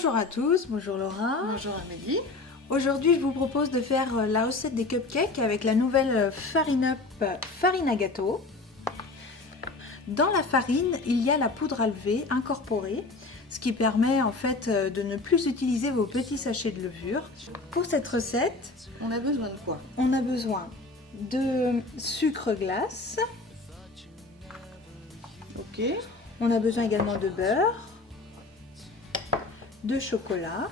Bonjour à tous, bonjour Laura. Bonjour Amélie. Aujourd'hui, je vous propose de faire la recette des cupcakes avec la nouvelle Farine Up farine à gâteau. Dans la farine, il y a la poudre à lever incorporée, ce qui permet en fait de ne plus utiliser vos petits sachets de levure. Pour cette recette, on a besoin de quoi? On a besoin de sucre glace. Ok. On a besoin également de beurre, de chocolat,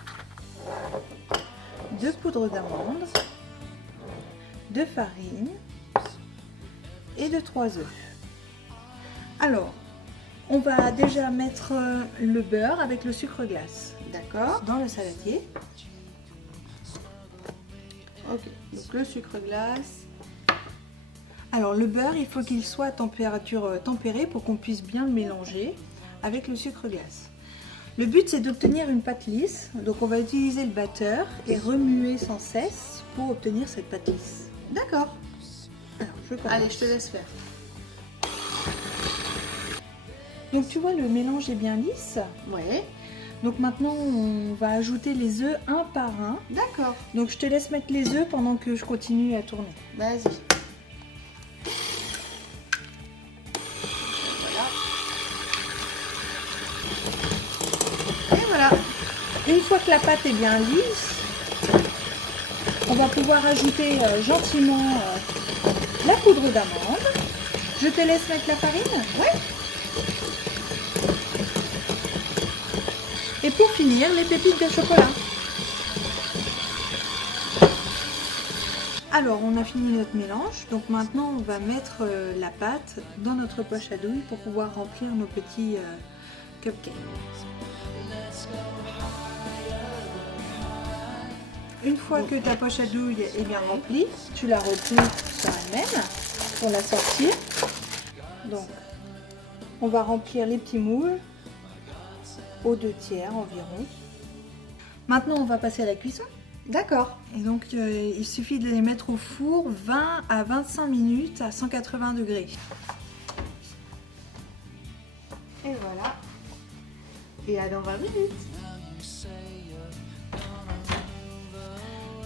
de poudre d'amande, de farine et de 3 œufs. Alors, on va déjà mettre le beurre avec le sucre glace. D'accord. Dans le saladier. Ok. Donc le sucre glace. Alors le beurre, il faut qu'il soit à température tempérée pour qu'on puisse bien le mélanger avec le sucre glace. Le but, c'est d'obtenir une pâte lisse. Donc on va utiliser le batteur et remuer sans cesse pour obtenir cette pâte lisse. D'accord. Alors, je commence. Allez, je te laisse faire. Donc tu vois, le mélange est bien lisse. Ouais. Donc maintenant, on va ajouter les œufs un par un. D'accord. Donc je te laisse mettre les œufs pendant que je continue à tourner. Vas-y. Voilà. Et voilà. Une fois que la pâte est bien lisse, on va pouvoir ajouter gentiment la poudre d'amande. Je te laisse mettre la farine. Ouais. Et pour finir, les pépites de chocolat. Alors, on a fini notre mélange. Donc maintenant, on va mettre la pâte dans notre poche à douille pour pouvoir remplir nos petits cupcakes. Une fois que ta poche à douille est bien remplie, tu la replies sur elle-même pour la sortir. Donc, on va remplir les petits moules aux 2/3 environ. Maintenant, on va passer à la cuisson. D'accord. Et donc, il suffit de les mettre au four 20 à 25 minutes à 180 degrés. Et voilà. Et à dans 20 minutes.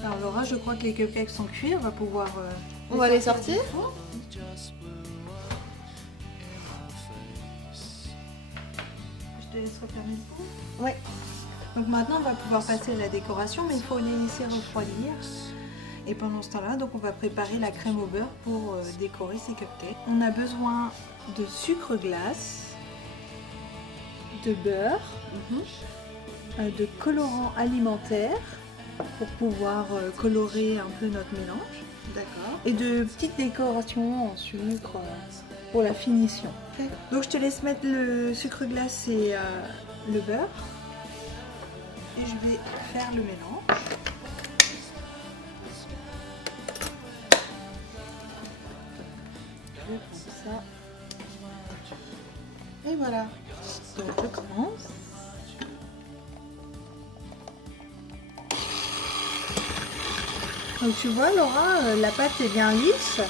Alors Laura, je crois que les cupcakes sont cuits, on va pouvoir... On va les sortir. Je te laisse refermer le four. Ouais. Donc maintenant, on va pouvoir passer à la décoration, mais il faut les laisser refroidir. Et pendant ce temps-là, donc on va préparer la crème au beurre pour décorer ces cupcakes. On a besoin de sucre glace, de beurre, de colorant alimentaire pour pouvoir colorer un peu notre mélange. D'accord. Et de petites décorations en sucre pour la finition. Okay. Donc je te laisse mettre le sucre glace et le beurre. Et je vais faire le mélange. Je vais prendre ça. Et voilà. Donc je commence. Donc tu vois Laura, la pâte est bien lisse.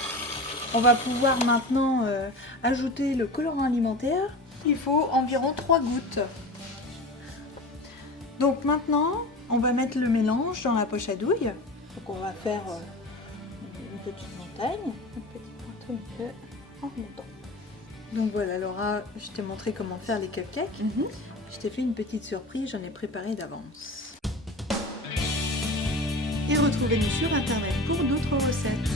On va pouvoir maintenant ajouter le colorant alimentaire. Il faut environ 3 gouttes. Donc maintenant, on va mettre le mélange dans la poche à douille. Donc on va faire une petite montagne, une petite montagne en montant. Donc voilà Laura, je t'ai montré comment faire les cupcakes. Je t'ai fait une petite surprise, j'en ai préparé d'avance. Et retrouvez-nous sur internet pour d'autres recettes.